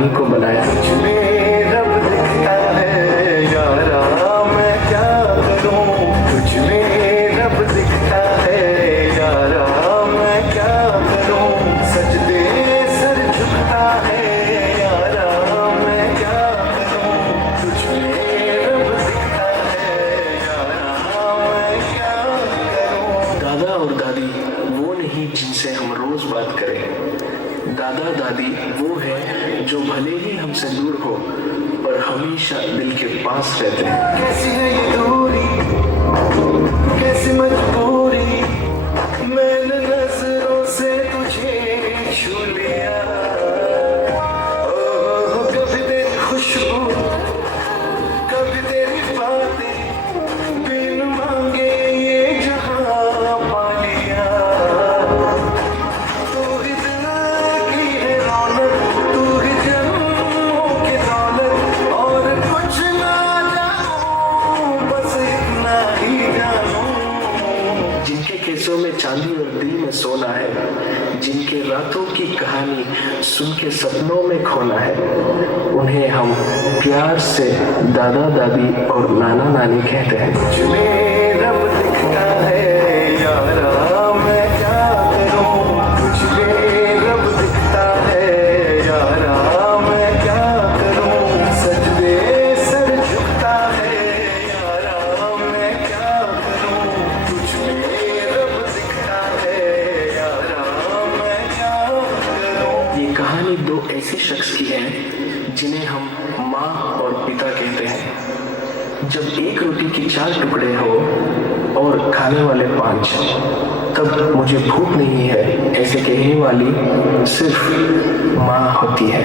उन्हीं को बनाया। रब दिखता है यारा, मैं क्या करूं, तुझ में रब दिखता है यारा, मैं क्या करूं, सजदे सर झुकता है यारा, मैं क्या करूं, तुझ में रब दिखता है यारा, मैं क्या करूं। दादा और दादी वो नहीं जिनसे हम रोज बात करें। दादा दादी वो है जो भले ही हमसे दूर हो पर हमेशा दिल के पास रहते हैं। कैसी है ये दूरी, कैसी मजबूरी, मैंने नजरों से तुझे छू लिया। ओह, कभी तेरी खुशबू, कभी तेरी बातें, बिन मांगे ये जहां पा लिया। तू ही दिल की है रौनक, तू ही जन्मों की दौलत, और कुछ ना जानूं, बस इतना ही जानूं। जिनके केसों में चांदी और दिल में सोना है, जिनके रातों की कहानी सुन के सपनों में खोना है, उन्हें हम प्यार से दादा दादी और नाना नानी कहते हैं। तुझ में रब दिखता है यारा, मैं क्या करूं, तुझ में रब दिखता है यारा, मैं क्या करूं, सजदे सर झुकता है यारा, मैं क्या करूं, तुझ में रब दिखता है यारा, मैं क्या करूं। ये कहानी दो ऐसे शख्स की है जिन्हें हम माँ और पिता कहते हैं। जब एक रोटी की 4 टुकड़े हो और खाने वाले 5, तब मुझे भूख नहीं है ऐसे कहने वाली सिर्फ माँ होती है।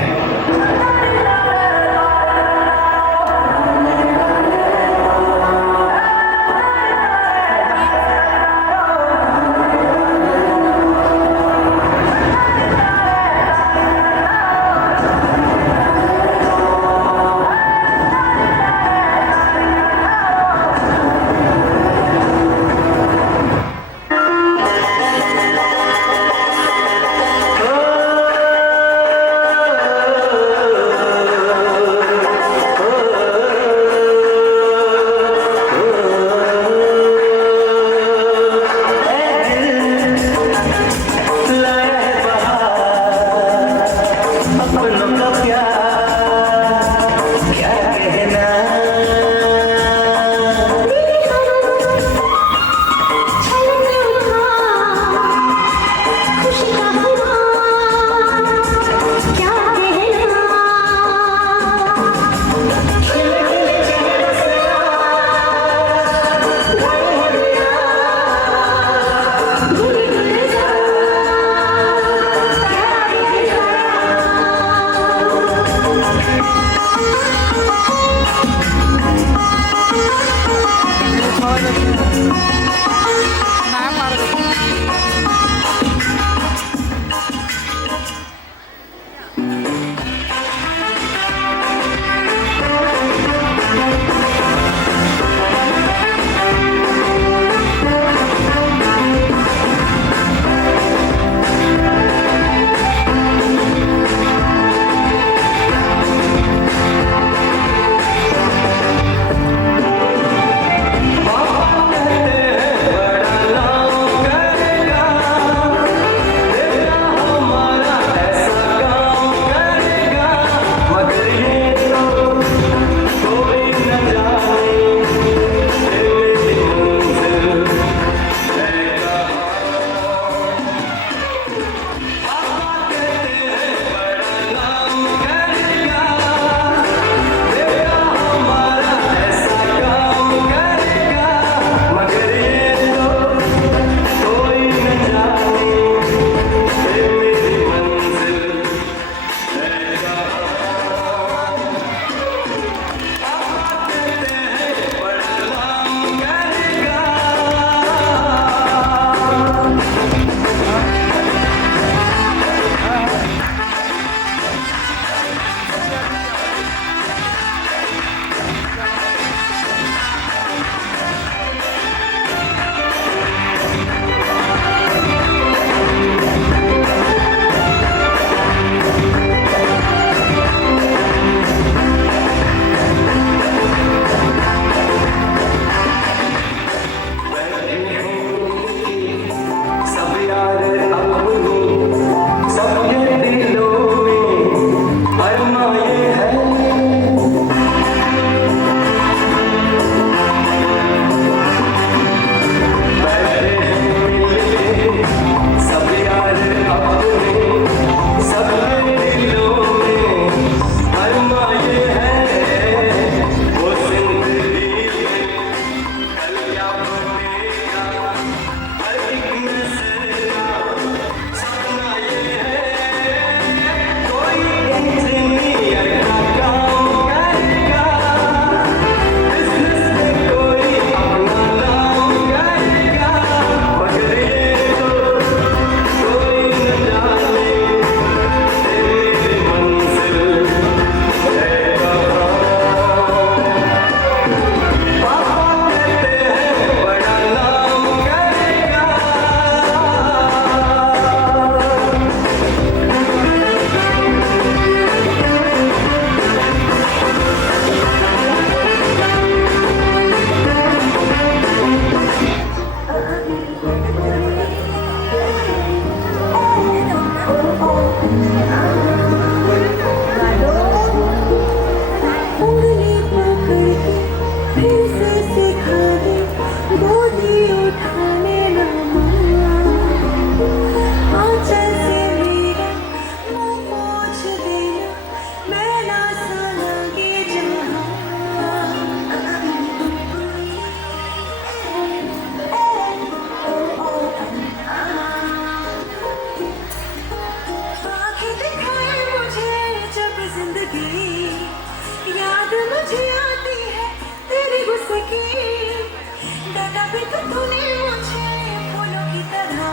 कभी तो तूने मुझे फूलों की तरह,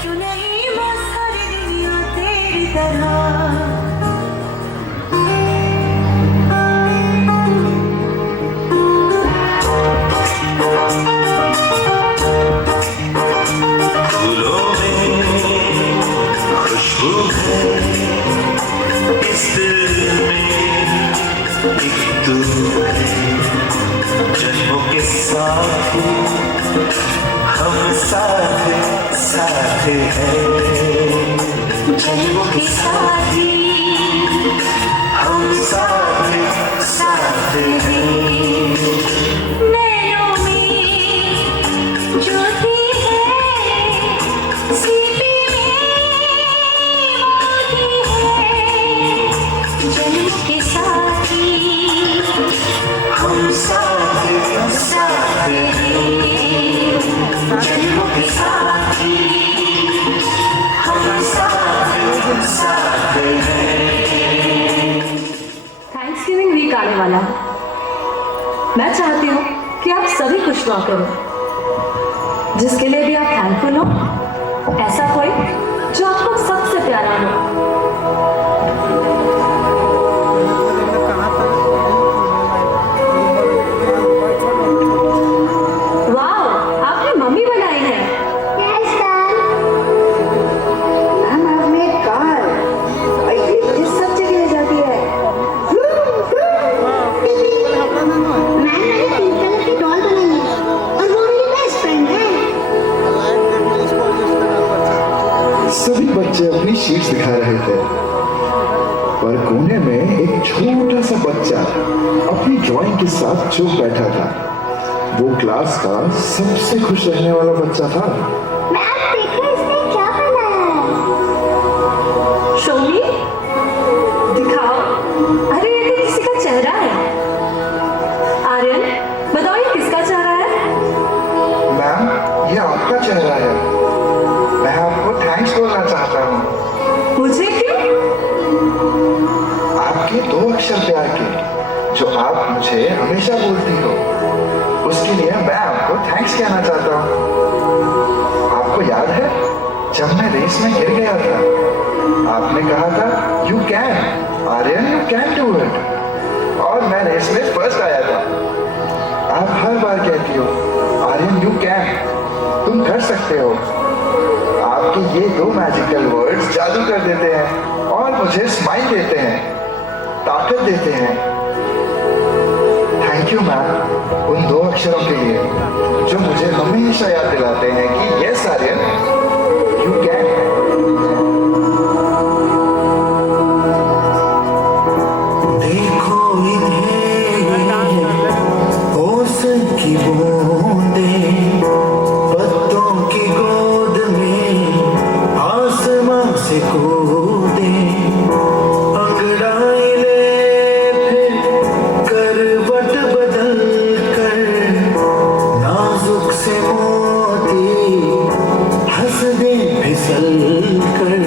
क्यों नहीं मैं सारी दुनिया तेरी तरह। फूलों में खुशबू है, इस दिल में एक तू है, जन्मों के साथ हम साथ साथ हैं, जन्मों के साथी हम साथ साथ हैं। नैनों में ज्योति है, सीपी में मोती है, जन्मों के साथी हम साथ साथ हैं, जन्मों के साथी हम साथ साथ हैं। थैंक्सगिविंग वीक आने वाला है। मैं चाहती हूँ कि आप सभी खुश हुआ करो। जिसके लिए भी आप थैंकफुल हो, ऐसा कोई जो आपको सबसे प्यारा हो। वाह, आपने मम्मी बनाई है। मैम आपने कार ये सब जगह ले जाती है। मैंने पिंक कलर की डॉल बनाई है और वो मेरी बेस्ट फ्रेंड है। सभी बच्चे अपनी शीट्स दिखा रहे थे, पर कोने में एक छोटा सा बच्चा अपनी ड्राइंग के साथ चुप बैठा था। वो क्लास का सबसे खुश रहने वाला बच्चा था। मैम देखो इसने क्या बनाया है। शोमी, दिखाओ। अरे ये तो किसी का चेहरा है। आर्यन, बताओ ये किसका चेहरा है? मैम, ये आपका चेहरा है। मैं आपको थैंक्स बोलना चाहता हूँ। मुझे क्यों? आपके 2 अक्षर प्यार के, जो आप मुझे हमेशा बोलती हो, उसके लिए मैं आपको थैंक्स कहना चाहता हूँ। आपको याद है जब मैं रेस में गिर गया था, आपने कहा था you can Aryan, you can do it, और मैं रेस में फर्स्ट आया था। आप हर बार कहती हो आर्यन यू कैन, तुम कर सकते हो। आपके ये 2 मैजिकल वर्ड्स जादू कर देते हैं और मुझे स्माइल देते हैं, ताकत देते हैं। थैंक यू मैम उन 2 अक्षरों के लिए जो मुझे हमेशा याद दिलाते हैं कि यस आर्यन, यू कैन। देखो इन्हें ओस की बूंदें पत्तों की गोद में आसमां से कूदे, अंगड़ाई ले फिर करवट बदल कर, नाजुक से मोती हंस दे फिसल कर,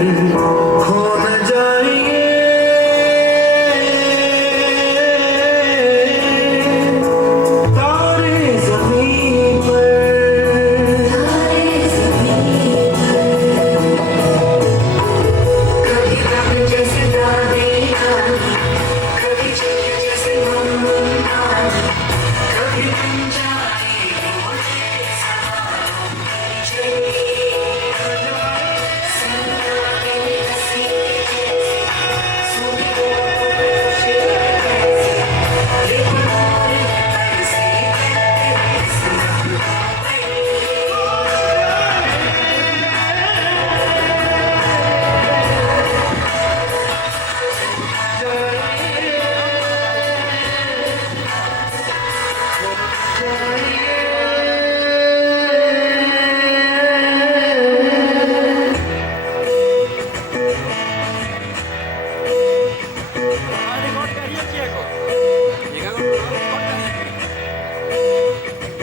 खो न जाएंगे तारे ज़मीन पर। कभी रब जैसे दादी नानी, कभी चल जैसे मम्मा, कभी बन जाए बोले सवालों की चली हो जाए, सन्ना के हंसी जैसे, सुनी हो खुशी जैसे, लेकिन और ऐसे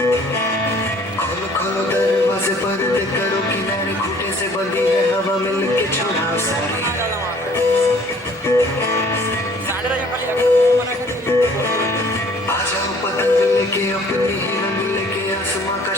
खोलो खोलो दरवाजे पर्दे करो, किनारे खूंटे से बंधी है हवा, मिल के छुड़ा सारी। आ जाओ पतंग लेके अपनी ही रंग लेके, आसमां का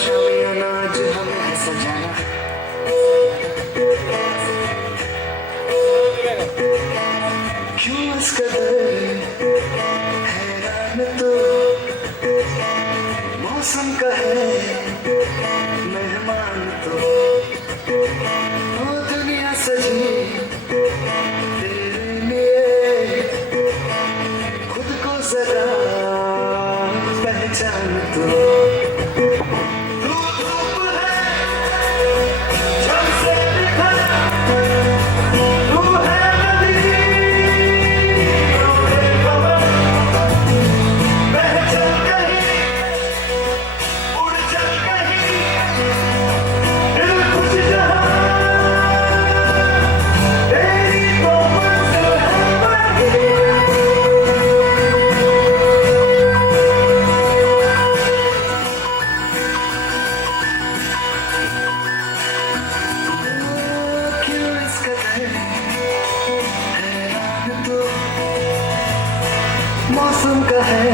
मेहमान तो ओ दुनिया सजी तेरे लिए खुद को जरा पहचान तो तू धूप है जब से निकल तू है नदी रोए खबर बह चल कहीं उड़ चल कहीं दिल खुश जहां तेरी तो मंजिल है वही क्यों इस कदर हैरान तू मौसम का है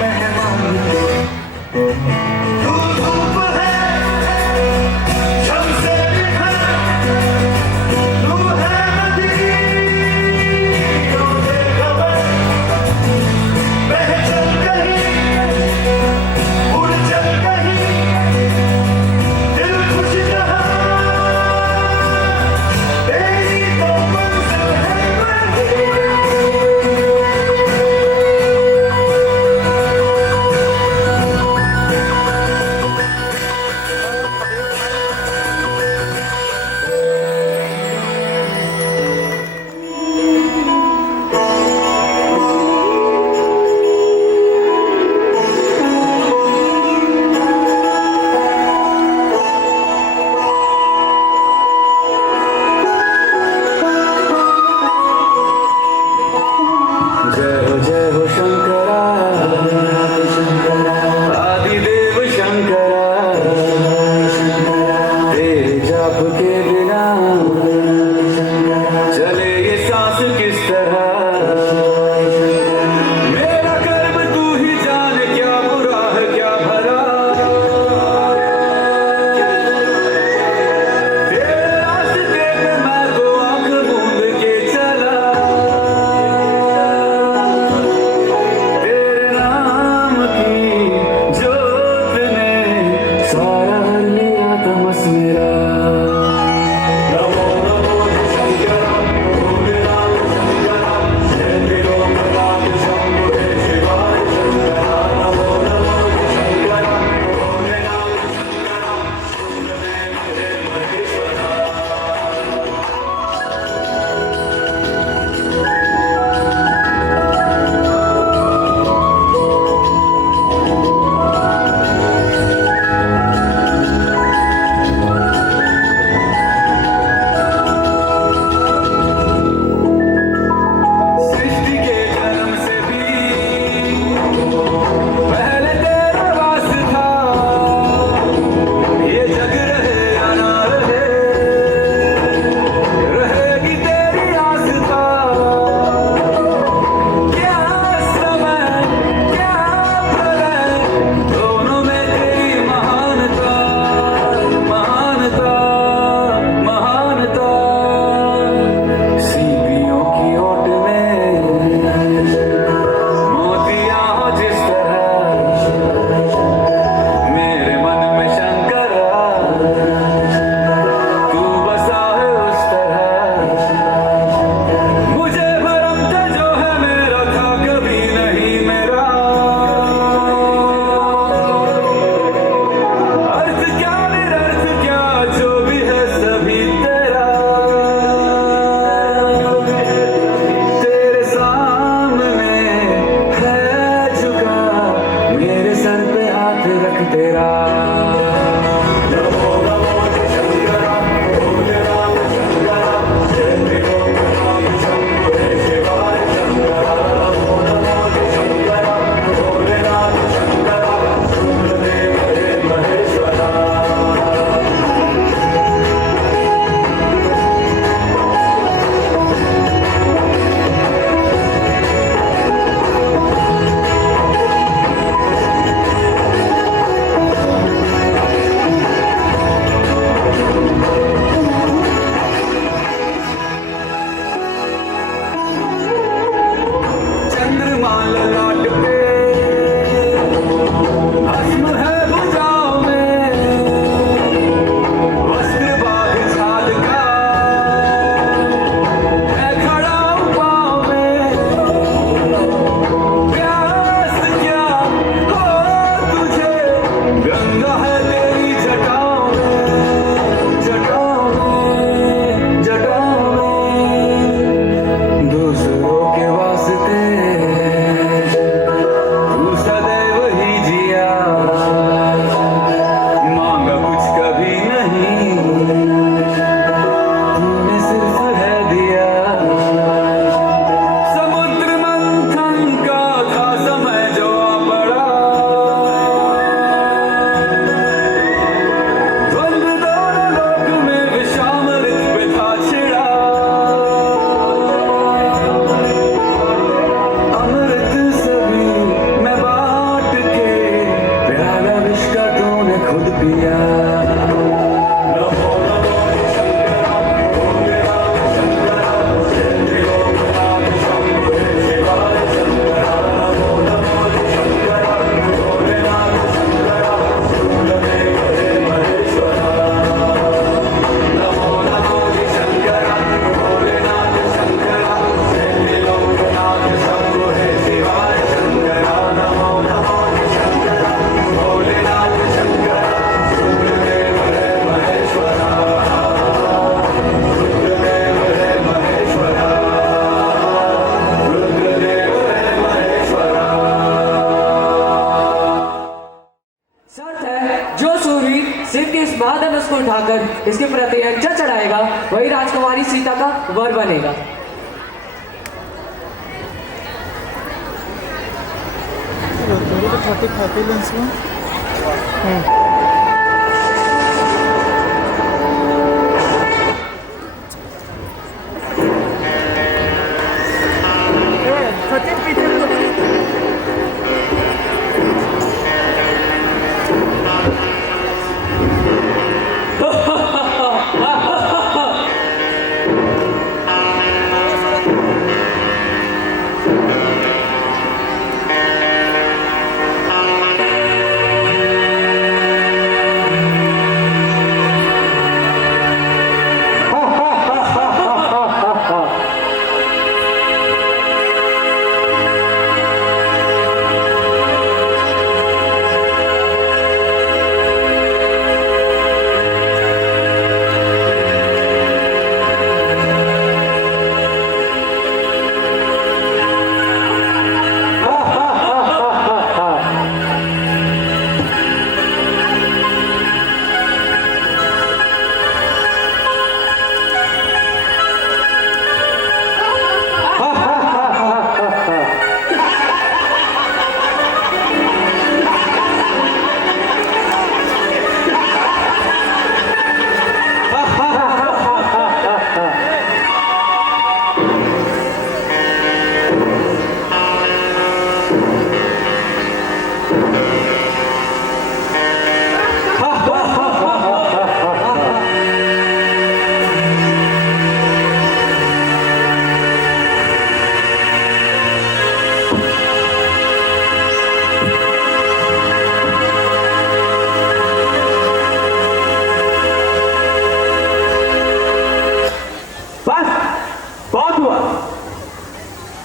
मेहमान तू धूप है जब से निकल तू है नदी रोए खबर बह चल कहीं उड़ चल कहीं दिल खुश जहां तेरी तो मंजिल है वही जय हो शंकरा आदिदेव शंकरा तेरे जाप के बिना चले ये सांस किस तरह मेरा कर्म तू ही जाने क्या बुरा है क्या भला तेरे रास्ते पे मैं तो आंख मूंद के चला तेरे नाम की जोत ने सारा हर लिया तमस मेरा नमो नमो शंकरा भोले राम शंकरा जय राम राम शंभो शिवाय शंकरा नमो नमो शंकरा भोले राम शंकरा सुनदेव हे महेश्वरा सृष्टि के जन्म से भी पहले तेरा वास था ये जग रहे या ना रहे रहेगी तेरी आस्था क्या समय क्या प्रलय दोनों में तेरी महानता महानता महानता सीपियों की ओट में मोतियां हो जिस तरह मेरे मन में शंकरा तू बसा है उस तरह मुझे भरम था जो है मेरा था कभी नहीं मेरा अर्थ क्या निरर्थ क्या जो भी है सभी तेरा तेरे सामने है झुका मेरे सर पे हाथ रख तेरा नमो नमो शंकरा भोले राम शंकरा जय राम शंभो शिवाय शंकरा नमो नमो शंकरा भोले राम शंकरा सुनदेव हे महेश्वरा शर्त है जो सूरवीर सिर के इस महाधनुष को उठाकर इसके प्रति यज्ञ चढ़ाएगा वही राजकुमारी सीता का वर बनेगा।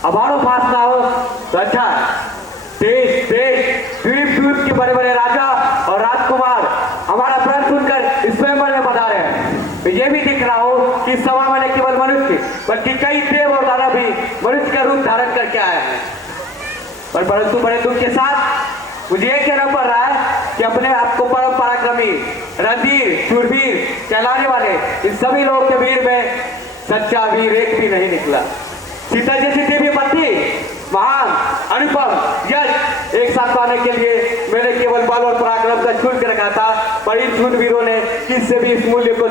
अब और पास ना हो तो अच्छा है। देश देश द्वीप द्वीप के बड़े बड़े राजा और राजकुमार हमारा प्रण सुनकर इस स्वयंवर में बता रहे हैं। तो ये भी दिख रहा हो कि इस सभा में न केवल मनुष्य बल्कि कई देव और दानव भी मनुष्य का रूप धारण करके आए हैं। पर परंतु बड़े दुख के साथ मुझे ये कहना पड़ रहा है कि अपने आप को परम पराक्रमी, रणधीर, शूरवीर कहलाने वाले इन सभी लोगों के वीर में सच्चा वीर एक भी नहीं निकला। सीता जैसी देवी पत्नी महान अनुपम यश एक साथ पाने के लिए मैंने केवल बल और पराक्रम का शुल्क रखा था, पर इन शूरवीरों ने किससे भी इस मूल्य को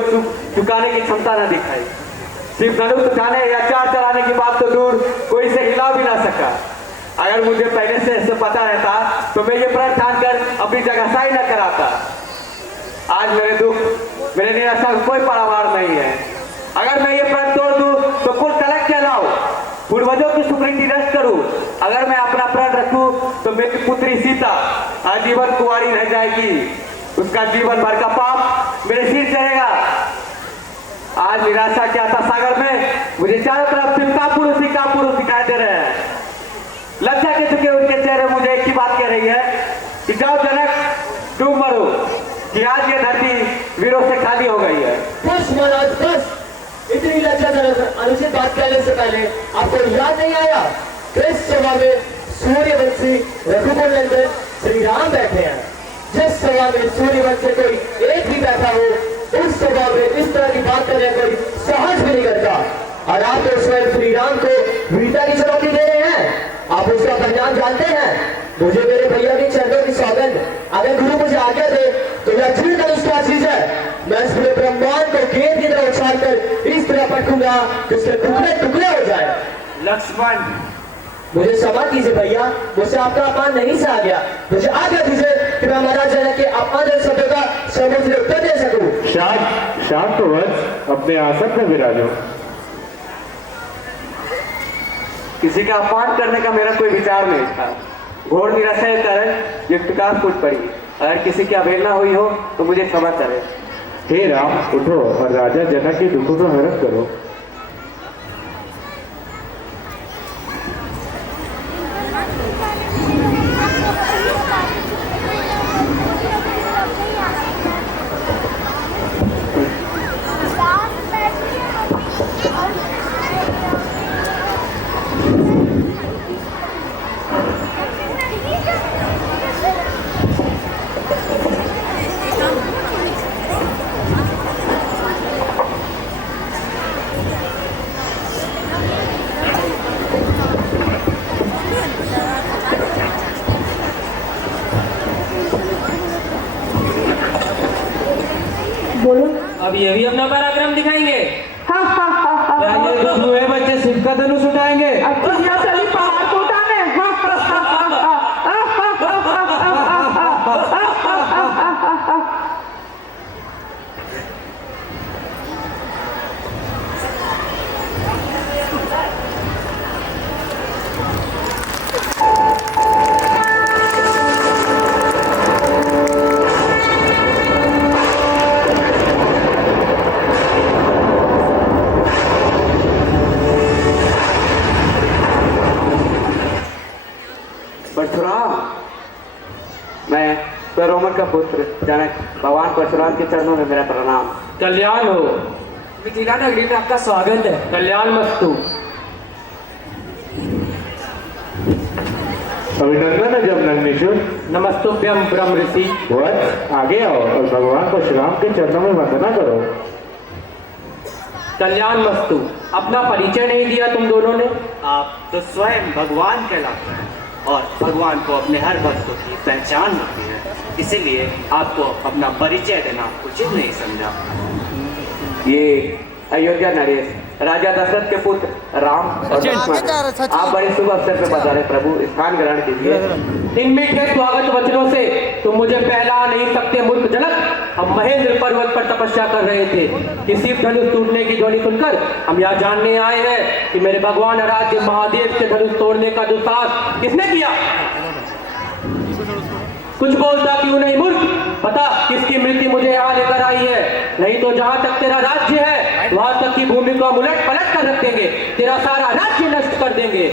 चुकाने की क्षमता न दिखाई। सिर्फ धनुष उठाने या चार चलाने की बात तो दूर, कोई इसे हिला भी ना सका। अगर मुझे पहले से ऐसे पता रहता तो मैं ये प्रण ठान कर अपनी जगह साई न कराता। आज मेरे दुख, मेरे निराशा कोई पारावार नहीं है। अगर मैं ये प्रण तोड़ दूं तो कुल तलक कहलाऊं, पूर्वजों की स्वीकृति नष्ट करूं। अगर मैं अपना प्रण रखूं तो मेरी पुत्री सीता आजीवन कुंवारी रह जाएगी। उसका जीवन भर का पाप मेरे सिर चढ़ेगा। आज निराशा के आता सागर में मुझे चारों तरफ सिर्फ कापुरुष दिखाई दे रहे हैं। लज्जा के चुके उनके चेहरे मुझे एक ही बात कह रही है कि जाओ जनक, डूब मरो, कि आज ये धरती वीरों से खाली हो गई है। बस महाराज बस, इतनी लज्जाजनक अनुचित बात कहने से पहले आपको याद नहीं आया कि इस सभा में सूर्यवंशी रघुकुल नंदन श्री राम बैठे हैं। जिस सभा में सूर्यवंश से कोई एक भी बैठा हो, उस सभा में इस तरह की बात करने कोई साहस भी नहीं करता। और आप तो स्वयं श्री राम को वीरता की चुनौती दे रहे हैं। आप उसका परिणाम जानते हैं। मुझे मेरे भैया की चरणों की सौगंध, अगर गुरु मुझे आज्ञा दे तो यह जीवित अनुष्का चीज है। मैं इस पूरे ब्रह्मांड को गेंद की तरह उछाल कर इस तरह पटकूंगा कि उसके टुकड़े टुकड़े हो जाए। लक्ष्मण, मुझे क्षमा कीजिए भैया, मुझसे आपका अपमान नहीं सहा गया। मुझे आज्ञा दीजिए कि मैं महाराज जनक के अपमानजनक शब्दों का शांत वत्स अपने आसन में विराजो। किसी का अपमान करने का मेरा कोई विचार नहीं था। घोर निराशा के कारण ये टुकार फूट पड़ी। अगर किसी की अवहेलना हुई हो तो मुझे क्षमा करे। हे राम, उठो और राजा जनक के दुखों का हरण करो। अब ये भी अपना पराक्रम दिखाएंगे। हाँ हाँ हाँ हाँ क्या ये दो हुए बच्चे शिव का धनुष उठाएंगे? अब तो यहाँ चली पहाड़ को उठाने। हाँ, हाँ, हाँ, हाँ, हाँ, हाँ, हाँ, हाँ, हाँ, हाँ, हाँ, हाँ, हाँ। परशुराम, मैं स्वरोमन का पुत्र जनक भगवान परशुराम के चरणों में मेरा प्रणाम। कल्याण हो। मिथिला नगरी में आपका स्वागत है। कल्याण मस्तु। अभिनंदन है जमदग्निशुर। नमस्तुभ्यम ब्रह्म ऋषि। वत्स, आगे आओ और भगवान परशुराम के चरणों में वंदना करो। कल्याण मस्तु। अपना परिचय नहीं दिया तुम दोनों ने। आप तो स्वयं भगवान कहलाते हैं और भगवान को अपने हर भक्तों की पहचान होती है, इसीलिए आपको अपना परिचय देना उचित नहीं समझा। ये अयोध्या नरेश, राजा दशरथ के पुत्र राम और लक्ष्मण, आप बड़े शुभ अवसर पर पधारे प्रभु, स्थान ग्रहण कीजिए। इन मीठे स्वागत वचनों से तुम मुझे पहला नहीं सकते मूर्ख जनक। हम महेंद्र पर्वत पर तपस्या कर रहे थे कि शिव धनुष टूटने की ध्वनि सुनकर हम यहाँ जानने आए हैं कि मेरे भगवान आराध्य महादेव से धनुष तोड़ने का दुस्साहस किसने किया। कुछ बोलता क्यों नहीं मूर्ख? पता किसकी मृत्यु मुझे यहाँ लेकर आई है। नहीं तो जहाँ तक तेरा राज्य है वहां तक की भूमि को हम उलट पलट कर रख देंगे, तेरा सारा राज्य नष्ट कर देंगे।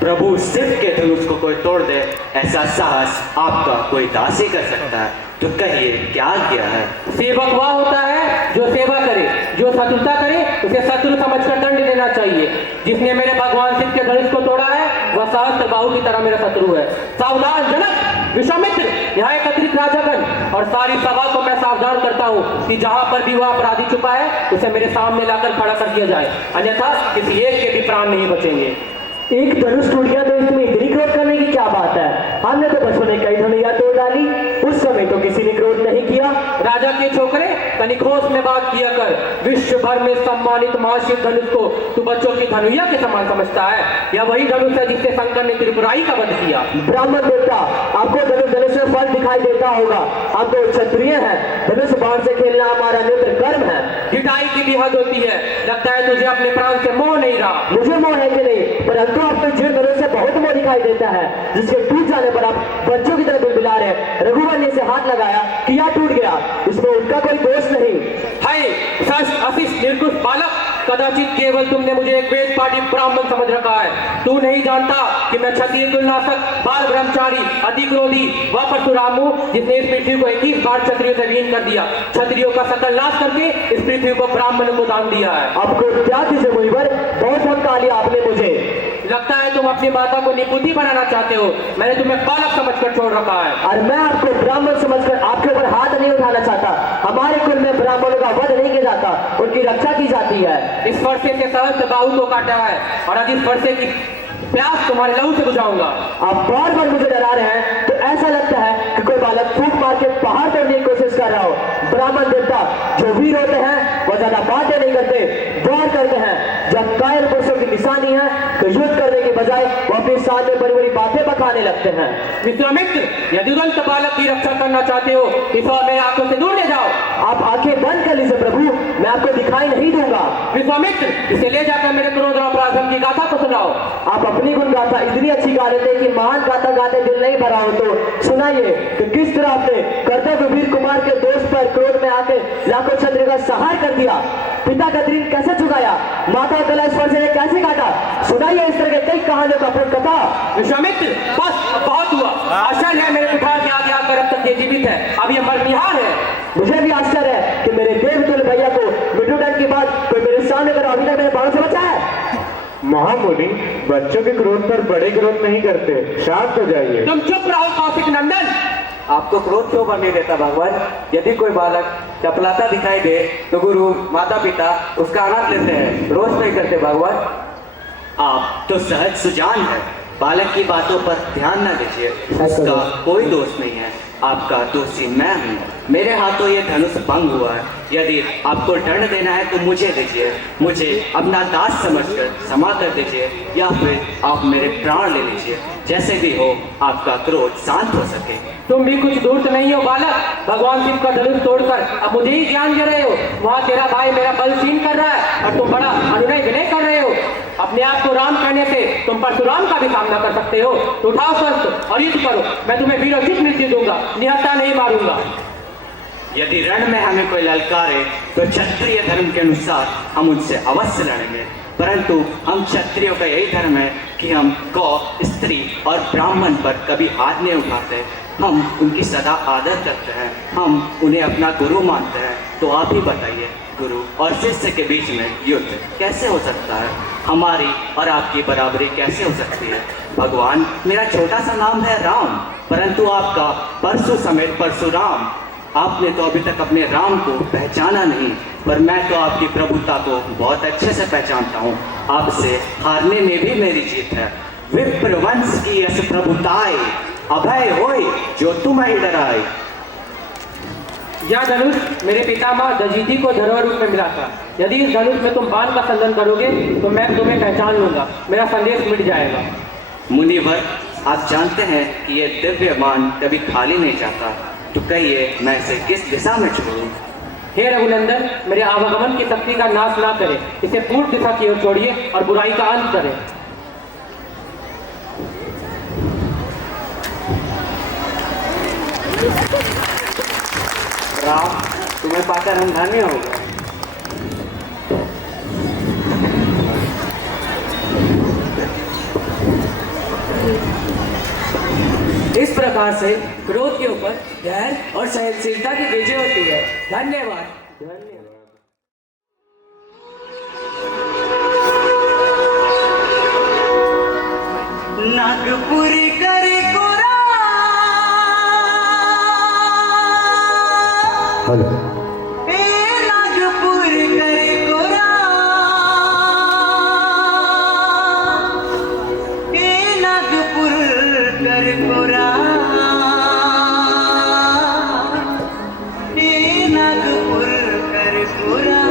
प्रभु शिव के धनुष को कोई तोड़ दे, ऐसा साहस आपका कोई दास ही कर सकता है। तो कहिए क्या किया है? सेवक वह होता है जो सेवा करे, जो शत्रुता करे उसे शत्रु समझकर दंड देना चाहिए। जिसने मेरे भगवान शिव के धनुष को तोड़ा है वह सहस्त्र बाहु की तरह मेरा शत्रु है। सावधान जनक, विश्वामित्र, यहाँ एकत्रित राजागण और सारी सभा को मैं सावधान करता हूँ कि जहाँ पर भी वह अपराधी छुपा है उसे मेरे सामने लाकर खड़ा कर दिया जाए, अन्यथा किसी एक के भी प्राण नहीं बचेंगे। एक धनुष टूट गया तो इसमें इतनी क्रोध करने की क्या बात है? हमने तो बचपन में कई धनुया तोड़ डाली, उस समय तो किसी ने क्रोध नहीं किया। राजा के छोकरे तनिखोस में बात किया कर। विश्व भर में सम्मानित महाशिव धनुष को तू बच्चों की धनुया के समान समझता है। यह वही धनुष है जिससे शंकर ने त्रिपुरारी का वध किया। ब्राह्मण देवता, आपको धनुष में फल दिखाई देता होगा। हम तो क्षत्रिय हैं, धनुष बाण से खेलना हमारा नित्य कर्म है। ढिठाई की भी हद होती है। लगता है तुझे अपने प्राण से मोह नहीं रहा। मुझे मोह है कि नहीं, परंतु आपको जीर्ण धनुष से बहुत मोह दिखाई देता है, जिसके टूट जाने पर आप बच्चों की तरह बिलबिला रहे। रघुवर ने से हाथ लगाया कि यह टूट गया, इसमें उनका कोई दोष नहीं। हाय अशिष्ट निर्कुश बालक, कदाचित केवल तुमने मुझे एक वेद पाठी ब्राह्मण समझ रखा है। तू नहीं जानता कि मैं क्षत्रिय कुलनाशक, बाल ब्रह्मचारी, अतिक्रोधी व परशुराम हूँ, जिसने इस पृथ्वी को 21 बार क्षत्रियों से विहीन कर दिया। क्षत्रियों का सकल नाश करके इस पृथ्वी को ब्राह्मण को दान दिया है। आपको क्या से मुनिवर बहुत धमका लिया आपने मुझे। लगता है तुम अपनी माता को निपुति बनाना चाहते हो। मैंने तुम्हें बालक समझकर छोड़ रखा है और मैं आपको ब्राह्मण समझकर आपके ऊपर हाथ नहीं उठाना चाहता। हमारे कुल में ब्राह्मणों का वध नहीं किया जाता, उनकी रक्षा की जाती है। इस फरसे से सहस्त्र बाहु को काटा है और आज इस फरसे की प्यास तुम्हारे लहू से बुझाऊंगा। आप बार बार मुझे डरा रहे हैं तो ऐसा लगता है कि कोई बालक फूट मार के पहाड़ तोड़ने की कोशिश कर रहा हो। ब्राह्मण देवता जो वीर होते हैं वह ज्यादा बातें नहीं करते, दौड़ करते हैं। जब कायल पुरुषों की निशानी है तो युद्ध करने के बजाय वो अपने सामने बड़ी बड़ी बातें बकाने लगते हैं। विश्वामित्र, यदि तुरंत बालक की रक्षा करना चाहते हो इसे और मेरी आंखों से दूर ले जाओ। आप आंखें बंद कर लीजिए प्रभु, मैं आपको दिखाई नहीं दूंगा। विश्वामित्र, इसे ले जाकर मेरे क्रोध और अपराधम की गाथा को सुनाओ। आप अपनी गुण गाथा इतनी अच्छी गा लेते कि महान गाथा गाते दिल नहीं भरा हो तो सुनाइए कि किस तरह आपने कर्तव्य वीर कुमार के दोस्त पर क्रोध में आके लाखों छत्र का संहार कर दिया, पिता का दिल कैसे चुकाया, माता कला स्पर्श ने कैसे काटा। सुनाइए इस तरह के कई कहानियों का पूर्ण कथा। विश्वामित्र, बस बहुत हुआ। आश्चर्य है मेरे पिता के आगे आकर अब तक ये जीवित है, अब ये मरनिहार है। मुझे भी आश्चर्य है कि मेरे देवतुल्य भैया को मृत्युदंड के बाद कोई मेरे सामने मेरा अभी तक मेरे बाणों से बचा है। महामुनि, बच्चों के क्रोध पर बड़े क्रोध नहीं करते, शांत हो जाइए। तुम चुप रहो कौशिक नंदन। आपको क्रोध क्यों बनने देता भगवान? यदि कोई बालक चपलाता दिखाई दे तो गुरु माता पिता उसका आनंद लेते हैं, रोष नहीं करते भगवान। आप तो सहज सुजान है, बालक की बातों पर ध्यान न दीजिए, उसका कोई दोष नहीं है, आपका दोषी मैं हूँ। मेरे हाथों ये धनुष भंग हुआ है, यदि आपको दंड देना है तो मुझे दीजिए, मुझे अपना दास समझकर क्षमा कर दीजिए, या फिर आप मेरे प्राण ले लीजिए, जैसे भी हो आपका क्रोध शांत हो सके। तुम भी कुछ दूर तो नहीं हो बालक, भगवान शिव का धनुष तोड़कर अब मुझे ही ज्ञान दे रहे हो। वहाँ तेरा भाई मेरा बल छीन कर रहा है और तुम बड़ा अनुनय विनय कर रहे हो। अपने आप को राम कहने से तुम परशुराम का भी सामना कर सकते हो। तो उठाओ शस्त्र और युद्ध करो, मैं तुम्हें वीरोचित मृत्यु दूंगा, निहत्था नहीं मारूंगा। यदि रण में हमें कोई ललकारे तो क्षत्रिय धर्म के अनुसार हम उनसे अवश्य लड़ेंगे, परंतु हम क्षत्रियों का यही धर्म है कि हम गौ, स्त्री और ब्राह्मण पर कभी हाथ नहीं उठाते। हम उनकी सदा आदर करते हैं, हम उन्हें अपना गुरु मानते हैं। तो आप ही बताइए, गुरु और शिष्य के बीच में युद्ध कैसे हो सकता है? हमारी और आपकी बराबरी कैसे हो सकती है? भगवान, मेरा छोटा सा नाम है राम, परंतु आपका परशु समेत परशुराम। आपने तो अभी तक अपने राम को पहचाना नहीं, पर मैं तो आपकी प्रभुता को बहुत अच्छे से पहचानता हूँ। आपसे हारने में भी मेरी जीत है। विप्र वंश की यश प्रभुताए, अभय होय जो तुम्हें डराए। यह धनुष मेरे पितामह दजीति को धरोहर रूप में मिला था। यदि इस धनुष में तुम बाण का संदन करोगे तो मैं तुम्हें पहचान लूंगा, मेरा संदेश मिट जाएगा। मुनिवर, आप जानते हैं कि ये दिव्य मान कभी खाली नहीं जाता, तो कहिए मैं इसे किस दिशा में छोड़ूं? हे रघुनंदन, मेरे आवागमन की शक्ति का नाश ना करें, इसे पूर्व दिशा की ओर छोड़िए और बुराई का अंत करें। राम, तुम्हें पाकर हम धन्य हो गए। इस प्रकार से क्रोध के ऊपर धैर्य और सहनशीलता की विजय होती है। धन्यवाद। नागपुर करे कोरा ए नागपुर करे कोरा ए नागपुर करे कोरा ए नागपुर करे कोरा।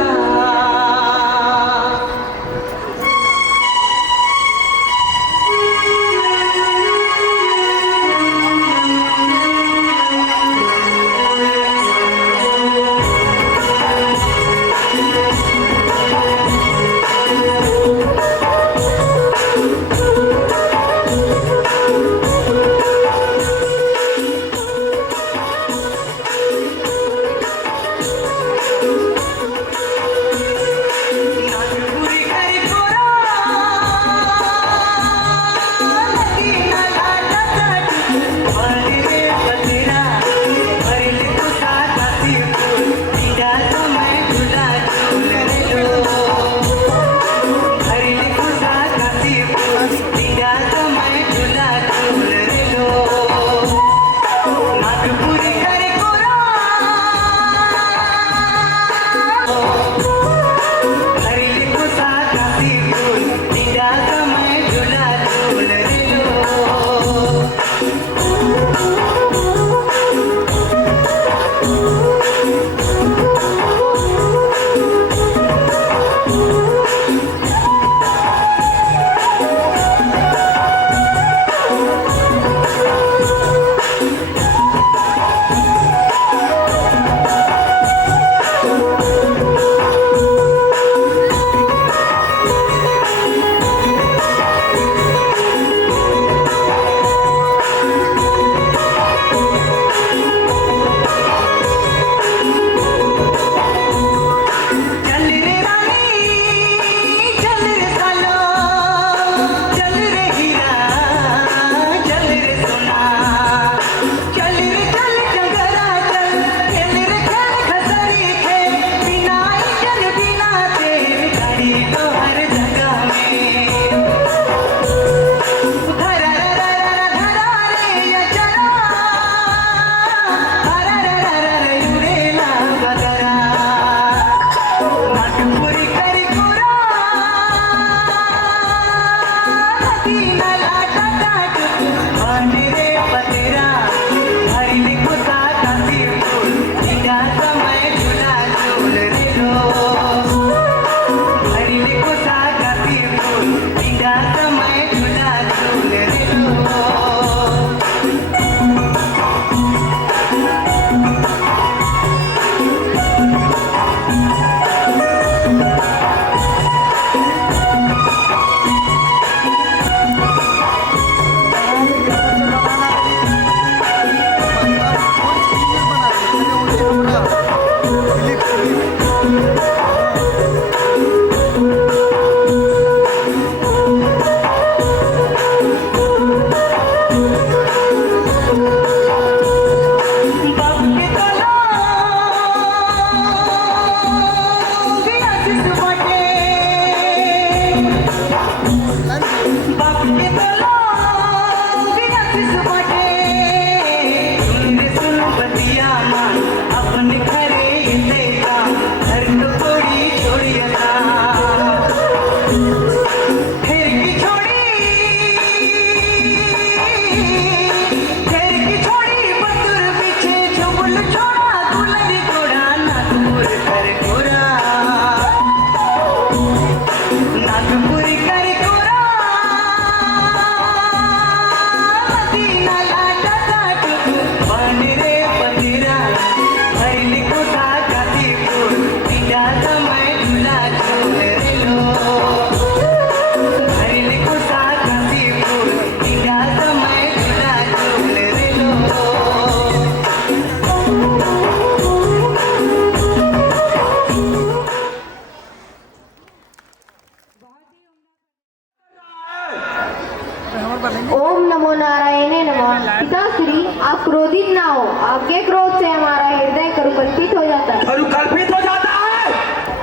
क्रोध से हमारा हृदय करुकल्पित हो जाता है। कल्पित हो जाता है,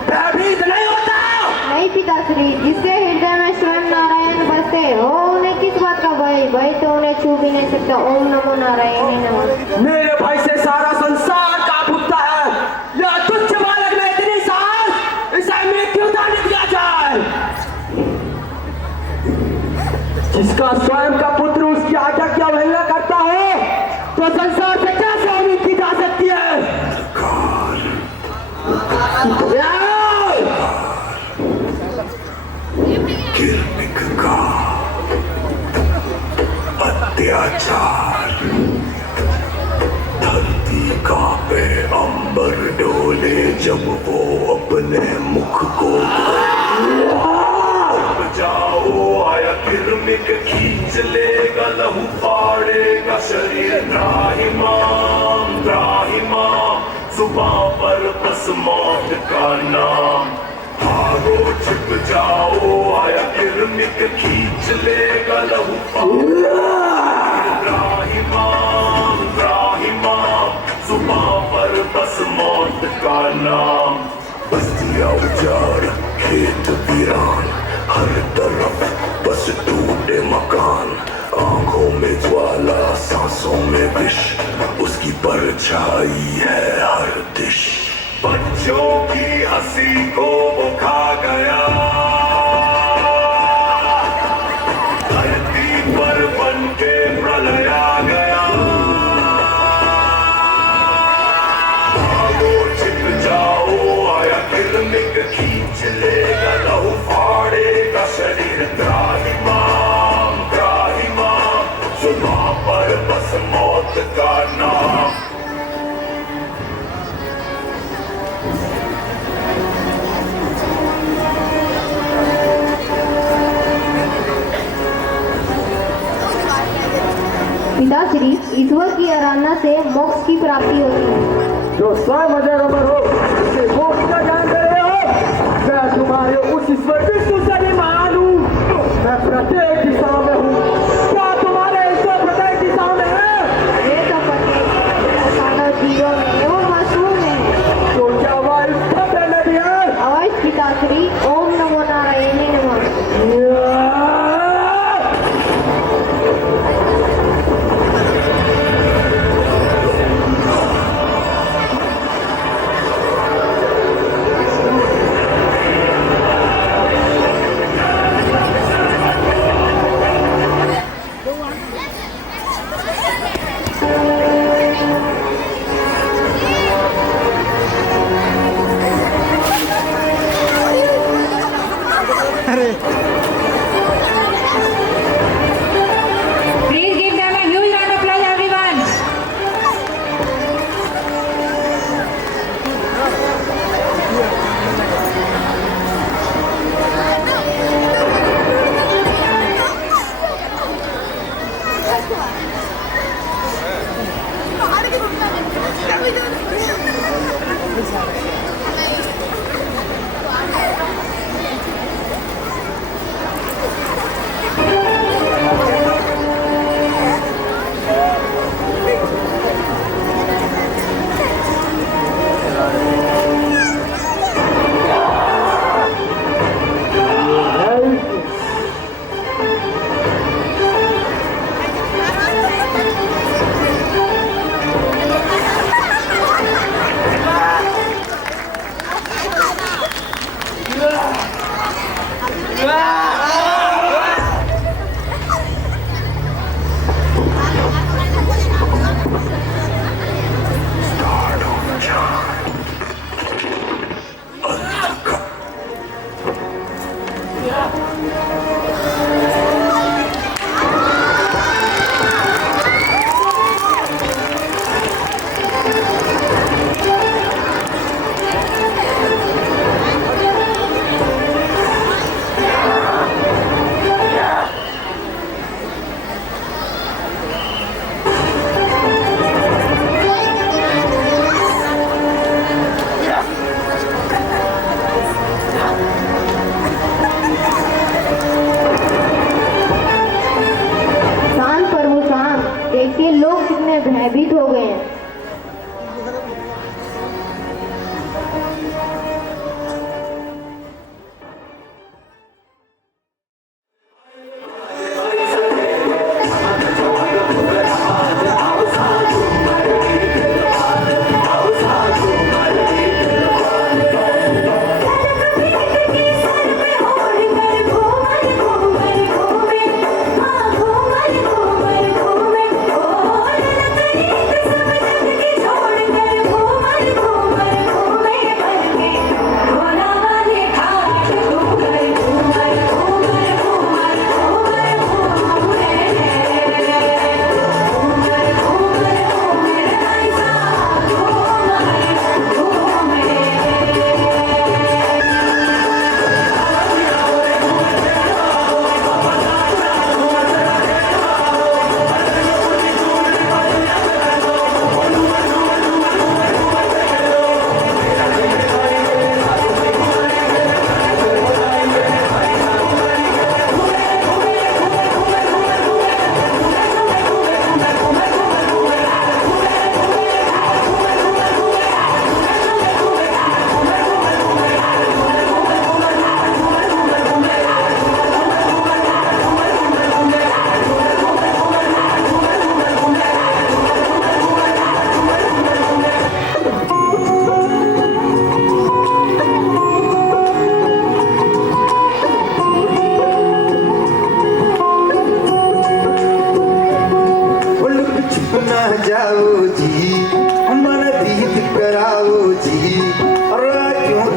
भयभीत नहीं होता। नहीं पिताश्री, जिसके हृदय में स्वयं नारायण बसते हो उन्हें किस बात का भय? भय तो उन्हें छू भी नहीं सकता। ओम नमो नारायण नमः। मेरे भाई से सारा संसार कांप उठता है। यह तुच्छ बालक में इतनी साहस, इसे मृत्युदंड दिया जाए। जिसका स्वयं का पुत्र उसकी आज्ञा की अवहेलना करता है तो संसार से कैसे उम्मीद की जा सकती है? किर्मिक का अत्याचार, धरती कांपे अंबर डोले जब वो अपने मुख को जाओ आया किर्मिक खींच लेगा, लहू फाड़ेगा शरीर। त्राहिमाम त्राहिमाम, जुबां पर बस मौत का नाम। भागो छिप जाओ आया किर्मिक खींच लेगा, लहू त्राहिमाम त्राहिमाम, जुबां पर बस मौत का नाम। बस्तियां उजाड़ खेत वीरान, हर तरफ बस टूटे मकान। आंखों में ज्वाला सांसों में विष, उसकी परछाई है हर दिश। बच्चों की हंसी को वो खा गया, धरती पर बन के प्रलय आ गया। भागो छिप जाओ आया किर्मिक खींच लेगा, लहू फाड़ेगा शरीर। त्राहिमाम त्राहिमाम, जुबां पर बस मौत का नाम। पिताश्री, ईश्वर की आराधना से मोक्ष की प्राप्ति होती है। जो स्वयं अजर अमर हो उसे मोक्ष का ज्ञान दे रहे हो। मैं तुम्हारे उस ईश्वर विष्णु से भी महान हूँ। मैं प्रत्येक दिशा में हूँ। क्या तुम्हारे ईश्वर प्रत्येक दिशा में है? ये तो प्रत्येक जीवों में वो मासूम है। तो क्या वह इस खतरे में भी है? अवश्य पिताश्री। ओम नमो नारायण नमः। Please give them a huge round of applause, everyone.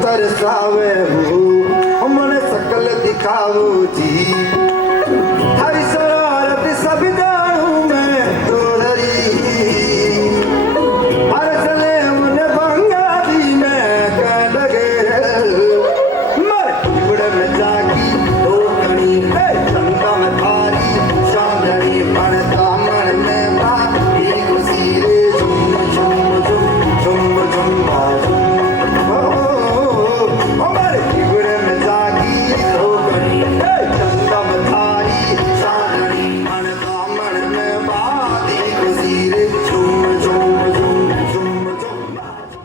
तरसावे हो हमने सकल दिखाओ जी हरी शरारत सब जानू मैं तोरी हर चले मन भंगा दी मैं कह लगे मर बुढ़े में जागी दो कणी चंदा में थारी चांदनी पड़ता मन में बात एक सीरे झुम झुम झुम झुम झुम बाजू हमारे बुढ़े में जागी दो कणी चंदा में थारी चांदनी पड़ता मन में बात एक सीरे झुम झुम झुम झुम झुम बाजू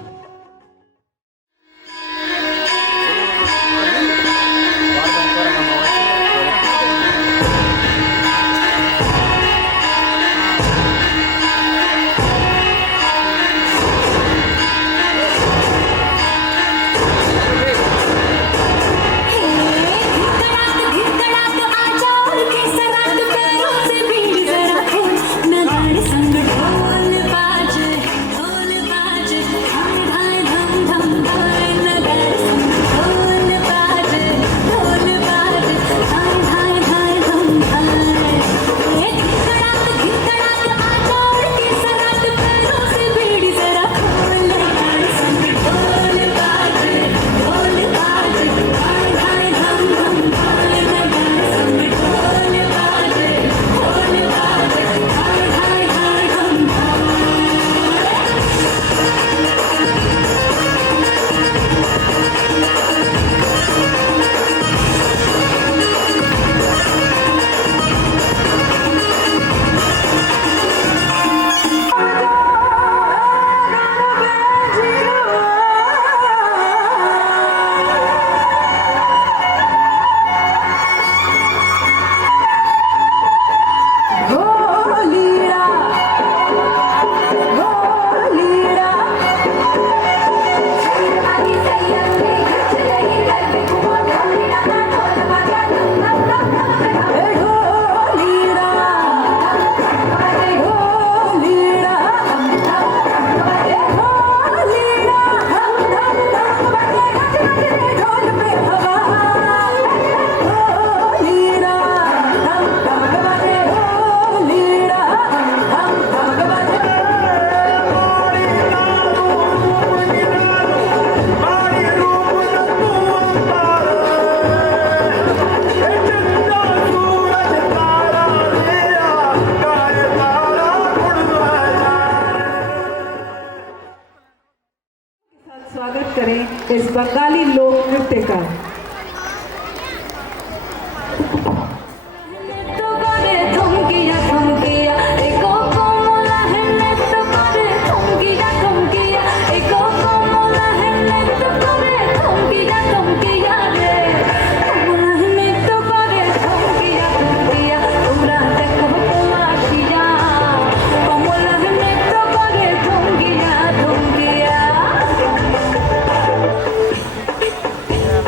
स्वागत करें इस बंगाली लोक नृत्य का।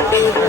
Thank you.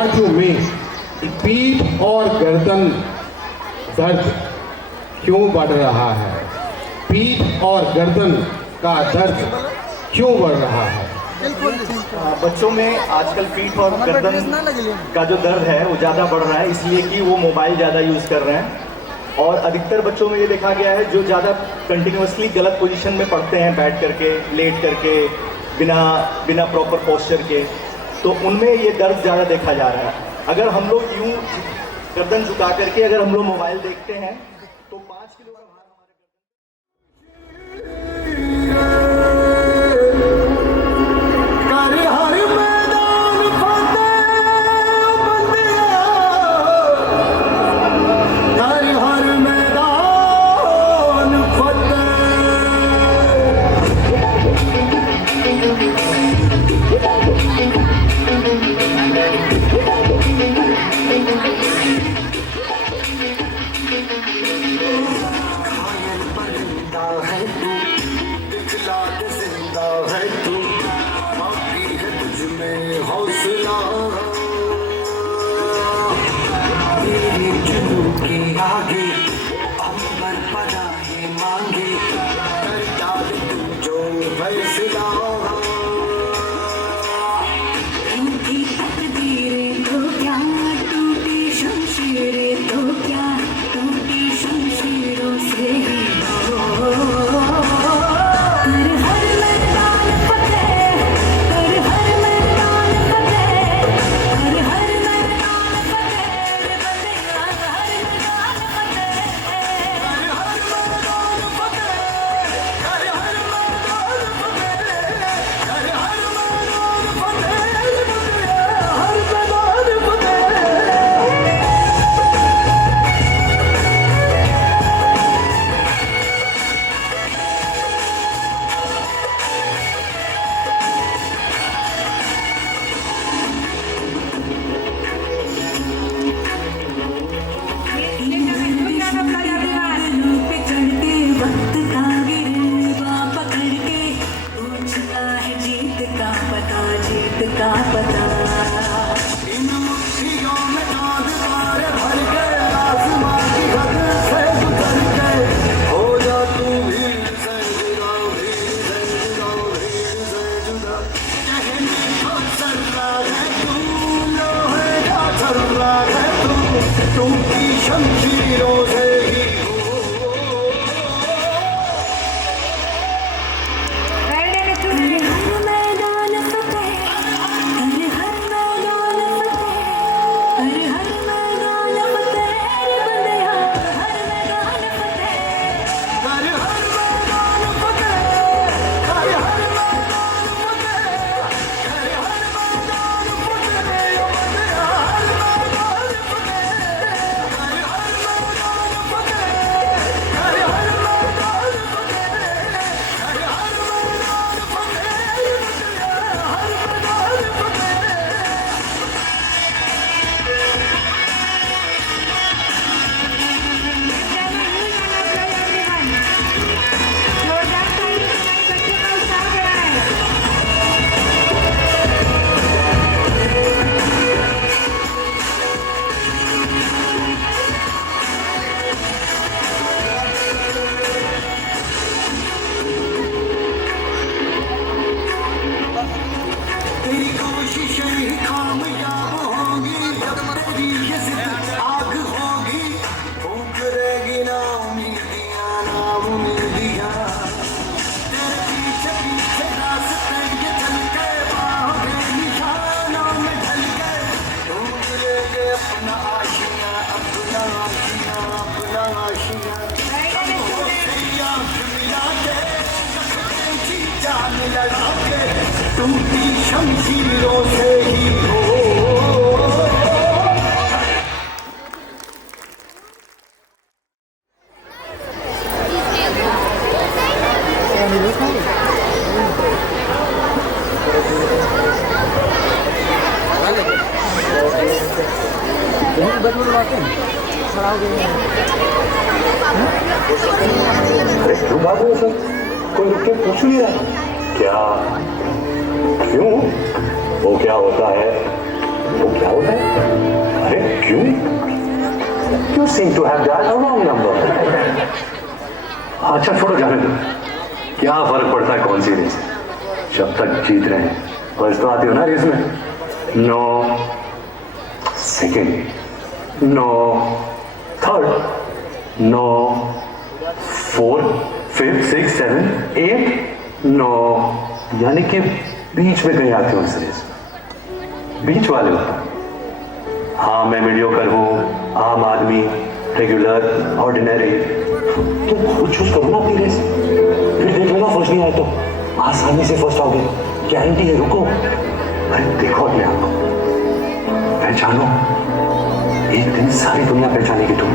विद्यार्थियों में पीठ और गर्दन दर्द क्यों बढ़ रहा है? पीठ और गर्दन का दर्द क्यों बढ़ रहा है? बच्चों में आजकल पीठ और गर्दन का जो दर्द है वो ज़्यादा बढ़ रहा है, इसलिए कि वो मोबाइल ज़्यादा यूज़ कर रहे हैं। और अधिकतर बच्चों में ये देखा गया है जो ज़्यादा कंटिन्यूअसली गलत पोजीशन में पढ़ते हैं, बैठ करके, लेट करके, बिना प्रॉपर पोस्चर के, तो उनमें ये दर्द ज़्यादा देखा जा रहा है। अगर हम लोग यूँ गर्दन झुका करके अगर हम लोग मोबाइल देखते हैं तो 5 किलो का भार कोई रुक के पूछ नहीं रहा क्या? क्यों? वो क्या होता है तो क्या होता है? अरे क्यों? You seem to have dialed a wrong number. अच्छा छोड़ो, जाने दो। क्या फर्क पड़ता है कौन सी रेस है? जब तक जीत रहे हैं। फर्स्ट तो आती हो ना रेस में? No. Second? No. Third? No. Fourth, fifth, six, seven, eight? No. यानी कि बीच में कहीं आते हो इस रेस, बीच वाले हो। हाँ, मैं मीडियोकर हूँ, आम आदमी, रेगुलर, ऑर्डिनरी। तुम खुद चूज करो ना अपनी रेस, फिर देख लेना फर्स्ट नहीं आए तो आसानी से फर्स्ट आओगे, गारंटी है। रुको, अरे देखो अपने आप को, पहचानो। एक दिन सारी दुनिया पहचानेगी तुम।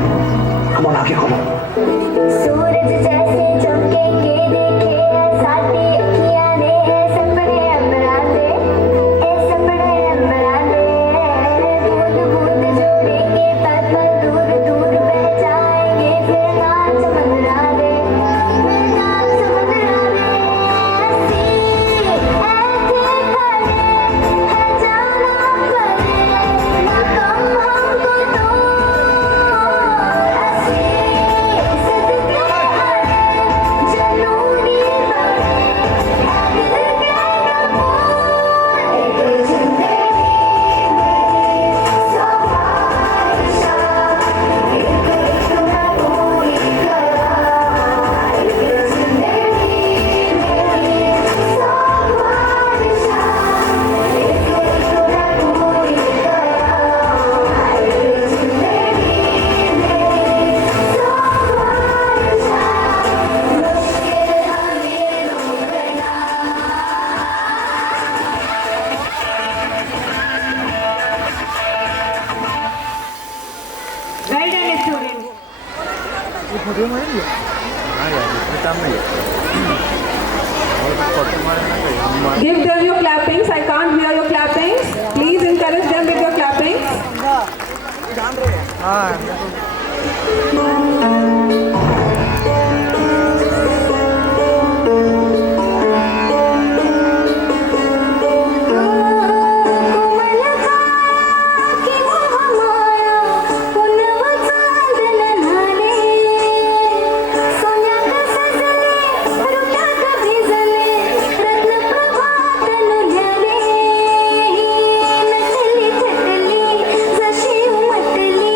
कम ऑन, आगे खोलो। सूरज जैसे चमकेंगे देखे साथी अखियां ने सपने अंबराते सपने अंबराते बूंद बूंद जोड़ेंगे पल पल दूर दूर बह जाएंगे फिर नाच मंदरा दे फिर नाच मंदरा दे हंसी ऐसे खड़े है जाना पड़े ना कम हमको तो हंसी Give them your clappings. I can't hear your clappings. Please encourage them with your clappings. जशी उमटली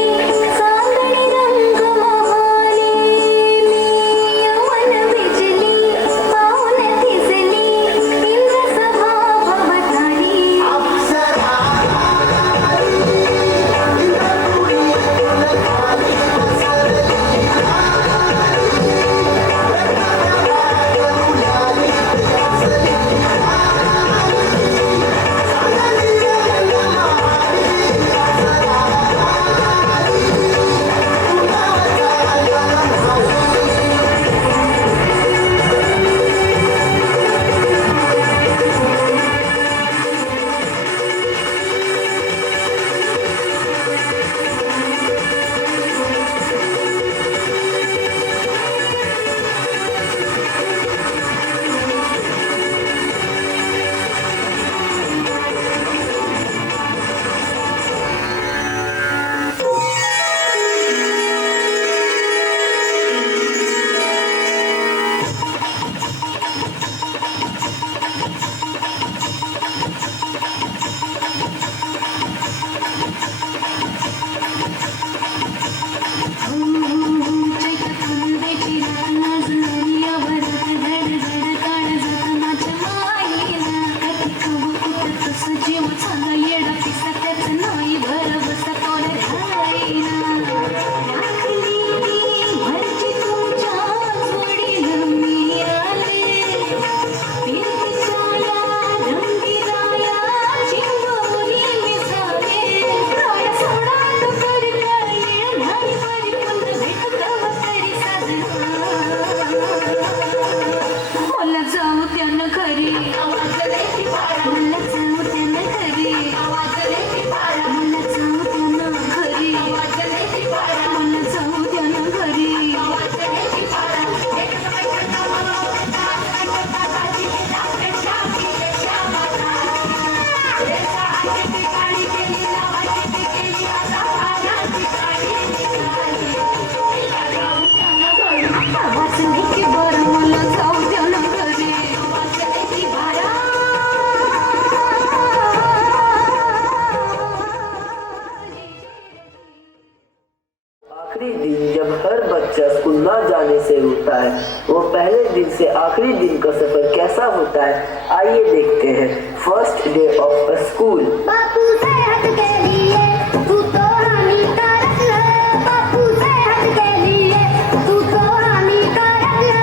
जब हर बच्चा स्कूल न जाने से रोता है, वो पहले दिन से आखिरी दिन का सफर कैसा होता है, आइए देखते हैं। First day of a school. बापू सेहत के लिए तू तो हानिकारक है, बापू सेहत के लिए तू तो हानिकारक है।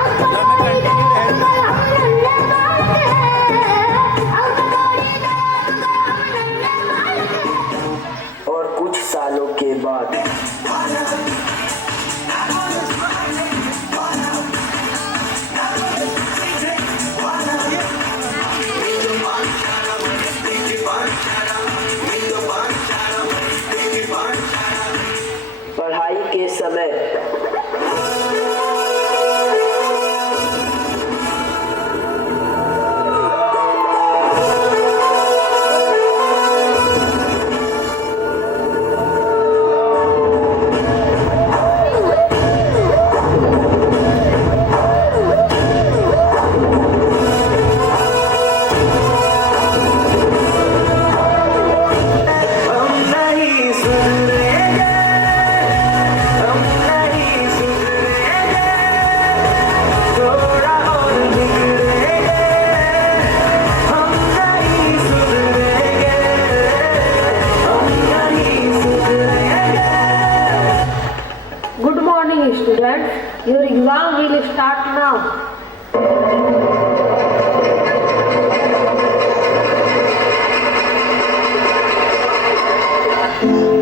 अब तो थोड़ी देर कल हम नन्हे बालक हैं, अब तो थोड़ी देर कल हम नन्हे बालक हैं। और कुछ सालों के बाद पढ़ाई के समय Good morning, students. Your exam will start now.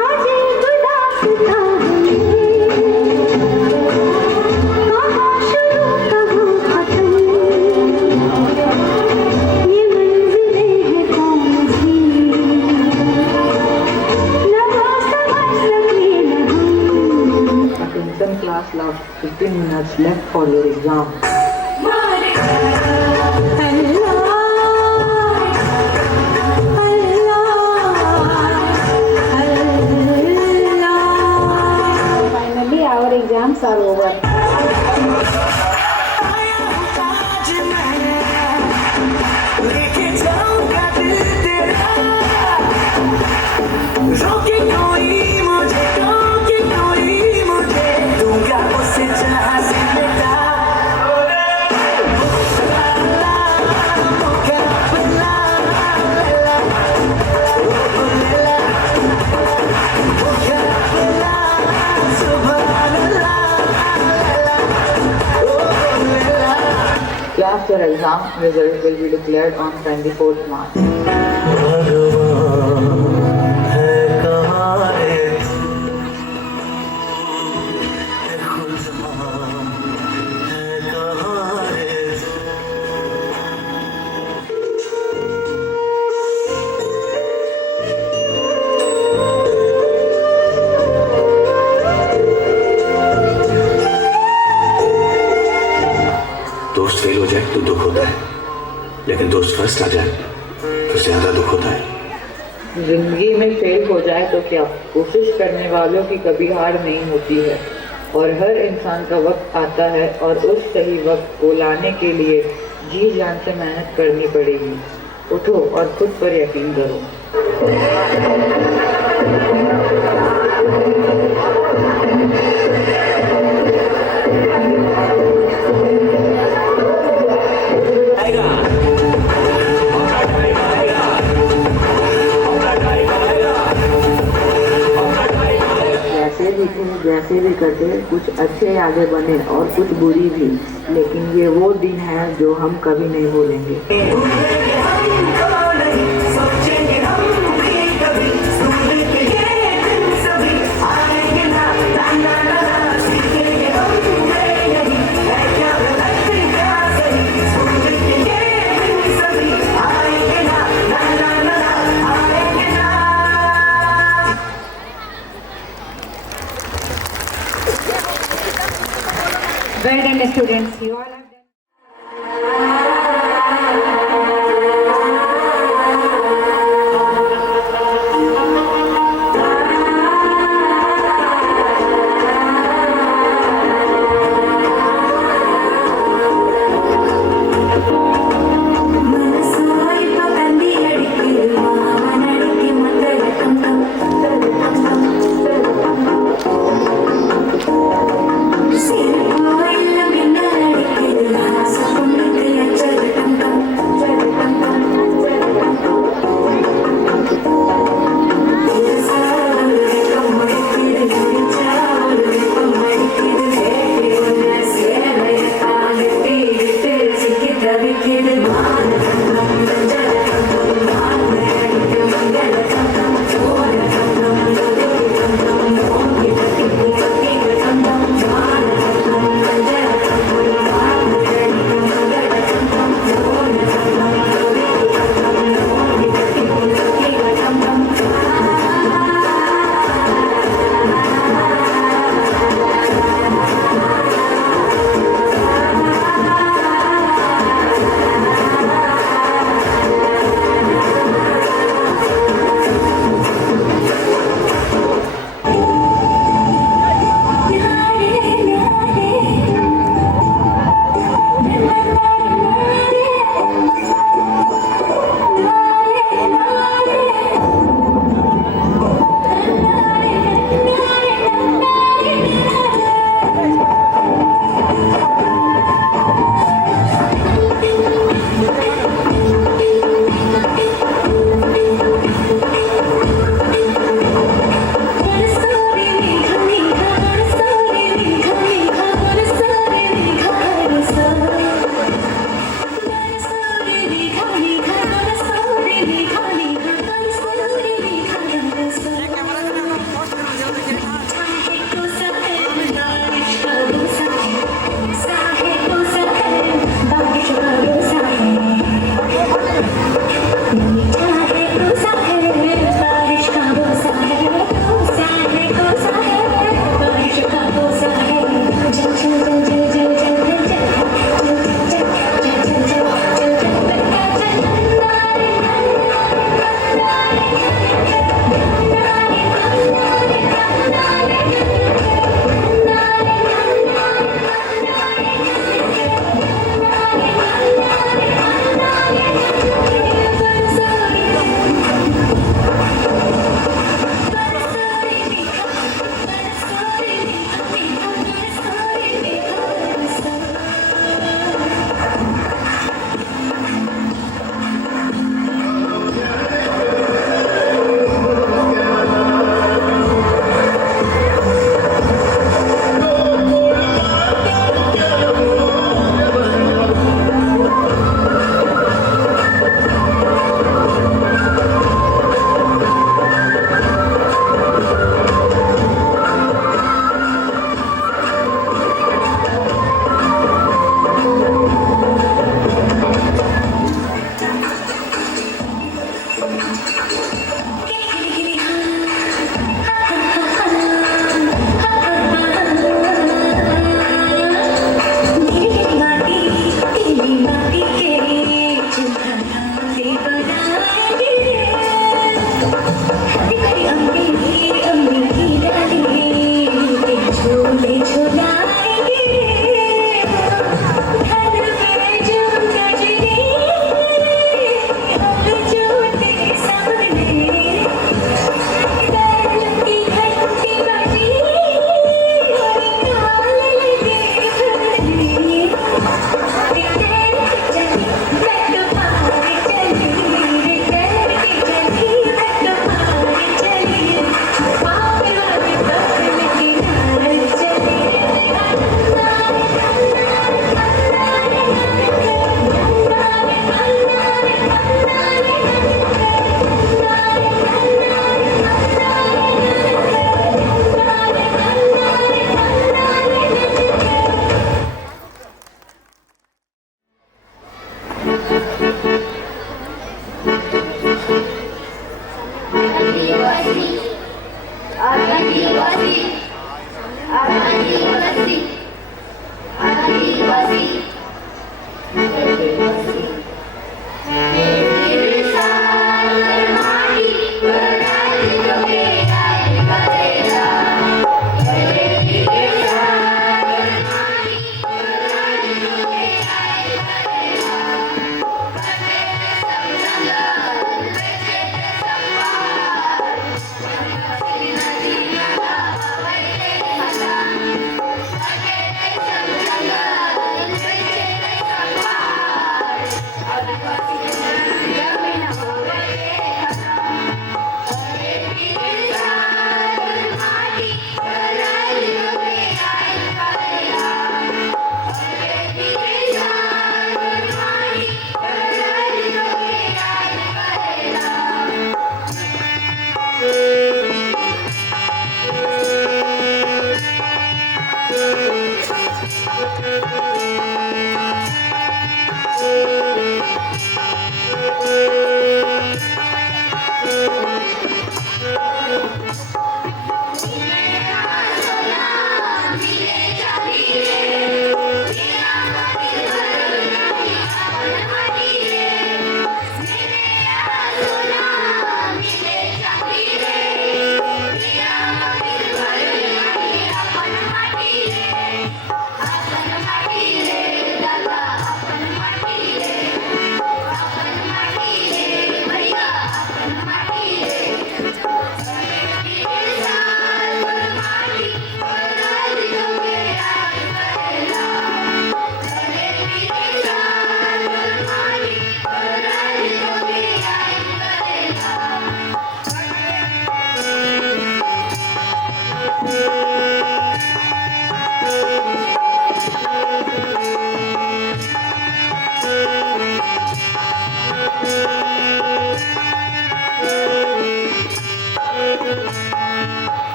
आज उदास था हमें, कहाँ शुरू कहाँ खत्म, ये मंजिलें हैं कौन सी, न वो समझ सके न हम। Attention class, last 15 minutes left for your exam. Finally, our exams are over. Class, your exam result will be declared on 24th March. दोस्त फेल हो जाए तो दुख होता है, लेकिन दोस्त फर्स्ट आ जाए तो ज्यादा दुख होता है। जिंदगी में फेल हो जाए तो क्या, कोशिश करने वालों की कभी हार नहीं होती है और हर इंसान का वक्त आता है और उस सही वक्त को लाने के लिए जी जान से मेहनत करनी पड़ेगी। उठो और खुद पर यकीन करो। जैसे भी करके कुछ अच्छे आगे बने और कुछ बुरी भी, लेकिन ये वो दिन है जो हम कभी नहीं भूलेंगे। Well done, students. You all have done.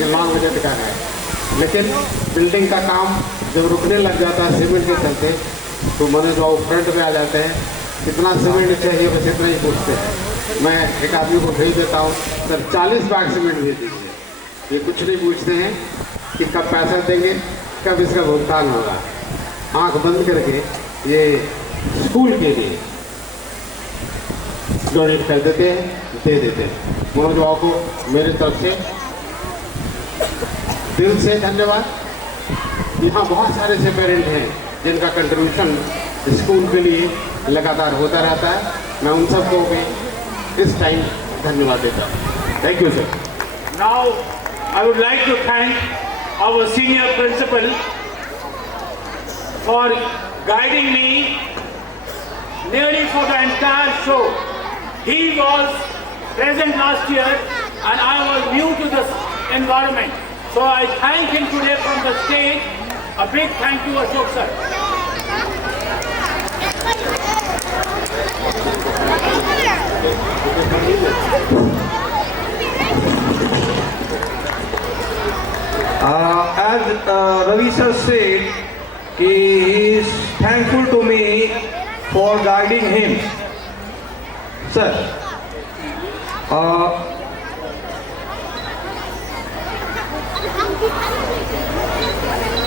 ये लॉन्ग बजट का है, लेकिन बिल्डिंग का काम जब रुकने लग जाता है सीमेंट के चलते तो मनोज बाबू फ्रंट पे आ जाते हैं, कितना सीमेंट चाहिए बस इतना ही पूछते हैं। मैं एक आदमी को भेज देता हूँ, सर 40 बैग सीमेंट भेज दीजिए, ये कुछ नहीं पूछते हैं कि कब पैसा देंगे, कब इसका भुगतान होगा। आंख बंद करके ये स्कूल के लिए डोनेट कर देते हैं, दे देते हैं। मनोज बाबू को मेरे तरफ से दिल से धन्यवाद। यहाँ बहुत सारे ऐसे पेरेंट हैं जिनका कंट्रीब्यूशन स्कूल के लिए लगातार होता रहता है। मैं उन सबको भी इस टाइम धन्यवाद देता हूँ। Thank you sir. Now I would like to thank our senior principal for guiding me nearly for the entire show. He was present last year and I was new to this environment. So I thank him today from the stage. A big thank you, Ashok sir. As Ravi sir said, he is thankful to me for guiding him. Sir,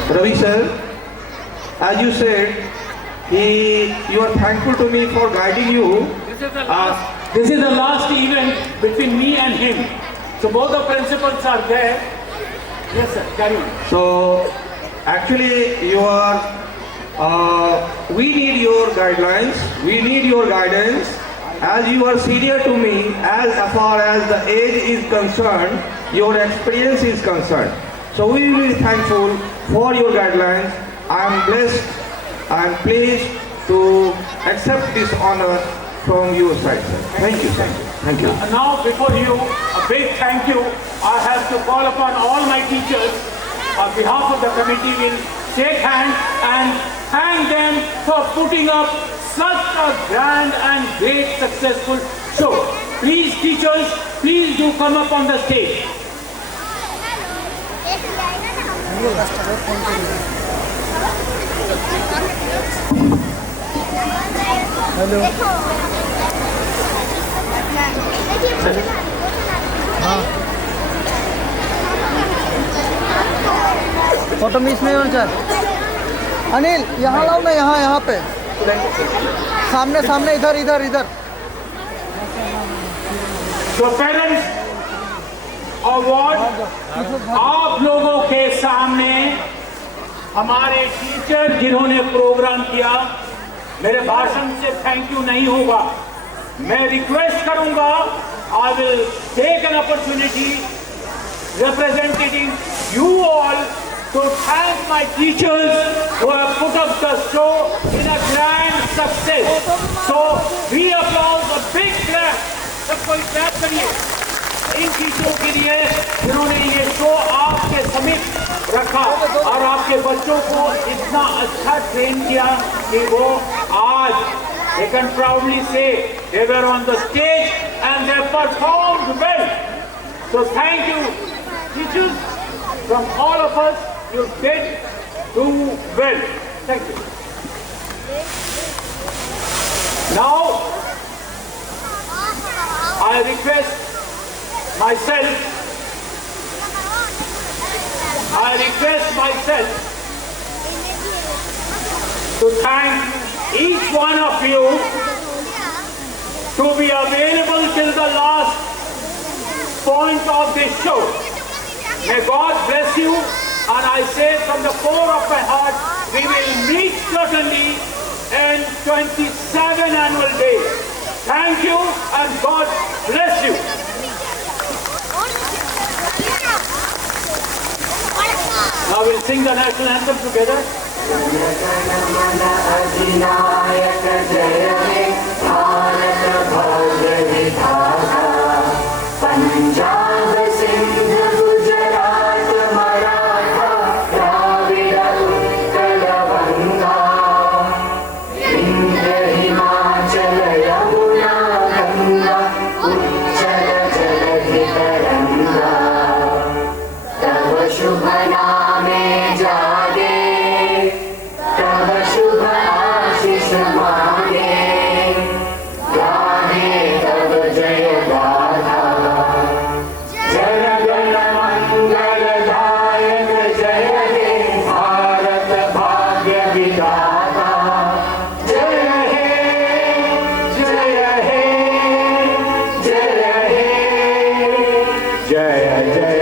Ravi sir, as you said, you are thankful to me for guiding you. This is the last event between me and him. So both the principals are there. Yes sir, carry on. So actually you are, we need your guidelines, we need your guidance. As you are senior to me, as far as the age is concerned, your experience is concerned. So we will be thankful for your guidelines. I am blessed, I am pleased to accept this honor from your side, sir. Thank you, sir. Thank you. Now before you, a big thank you. I have to call upon all my teachers. On behalf of the committee, will shake hands and thank them for putting up such a grand and great successful show. Please teachers, please do come up on the stage. Photo miss नहीं होना चाहिए। अनिल यहाँ लाओ ना, यहाँ पे सामने सामने, इधर इधर इधर। तो पेरेंट्स अवार्ड आप लोगों के सामने हमारे टीचर जिन्होंने प्रोग्राम किया, मेरे भाषण से थैंक यू नहीं होगा। मैं रिक्वेस्ट करूंगा, I will take an opportunity representing you all to thank my teachers who have put up the show in a grand success. So we applaud a big clap. सबको clap करिए इन टीचरों के लिए जिन्होंने ये शो आपके समीप रखा और आपके बच्चों को इतना अच्छा ट्रेन किया कि वो आज they can proudly say they were on the stage and they performed well. So thank you. Teachers, from all of us, you did do well. Thank you. Now, I request myself to thank each one of you to be available till the last point of this show. May God bless you, and I say from the core of my heart, we will meet certainly in 27 annual days. Thank you, and God bless you. Now we'll sing the national anthem together. Punjab Sindh Gujarat Maratha Dravida Utkal बंगा विंध्य हिमाचल यमुना गंगा उच्चल जलधि तरंगा तव शुभ नामे जागे तव शुभ आशीष मांगे गाहे तव जय गाथा जन गण मंगल जय जय